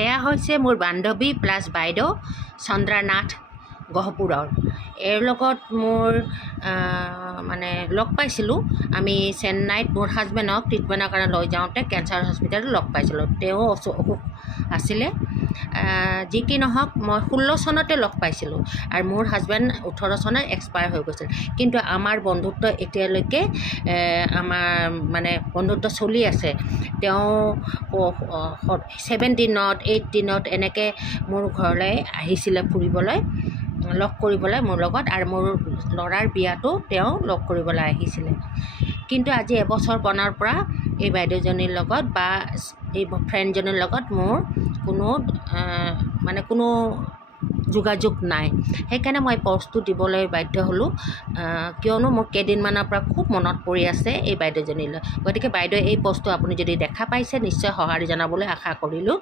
এয়া হৈছে মোৰ বান্ধৱী প্লাছ বাইদেউ চন্দ্ৰা নাথ গহপুৰৰ। এওঁৰ লগত মোৰ মানে লগ পাইছিলোঁ আমি চেন্নাইত মোৰ হাজবেণ্ডক ট্ৰিটমেণ্টৰ কাৰণে লৈ যাওঁতে কেঞ্চাৰ হস্পিটেলত লগ পাইছিলোঁ। তেওঁ অসুখ আছিলে। যি কি নহওক মই 16 চনতে লগ পাইছিলোঁ আৰু মোৰ হাজবেণ্ড 18 চনত এক্সপায়াৰ হৈ গৈছিল। কিন্তু আমাৰ বন্ধুত্ব এতিয়ালৈকে আমাৰ মানে বন্ধুত্ব চলি আছে। তেওঁ 7 দিনত 8 দিনত এনেকৈ মোৰ ঘৰলৈ আহিছিলে ফুৰিবলৈ, লগ কৰিবলৈ মোৰ লগত, আৰু মোৰ ল'ৰাৰ বিয়াটো তেওঁ লগ কৰিবলৈ আহিছিলে। কিন্তু আজি এবছৰ বনাৰ পৰা এই বাইদেউজনীৰ লগত বা এই ফ্ৰেণ্ডজনীৰ লগত মোৰ কোনো যোগাযোগ নাই। সেইকাৰণে মই পষ্টটো দিবলৈ বাধ্য হ'লোঁ, কিয়নো মোক কেইদিনমানৰ পৰা খুব মনত পৰি আছে এই বাইদেউজনীলৈ। গতিকে বাইদেউ এই পষ্টটো আপুনি যদি দেখা পাইছে নিশ্চয় সঁহাৰি জনাবলৈ আশা কৰিলোঁ।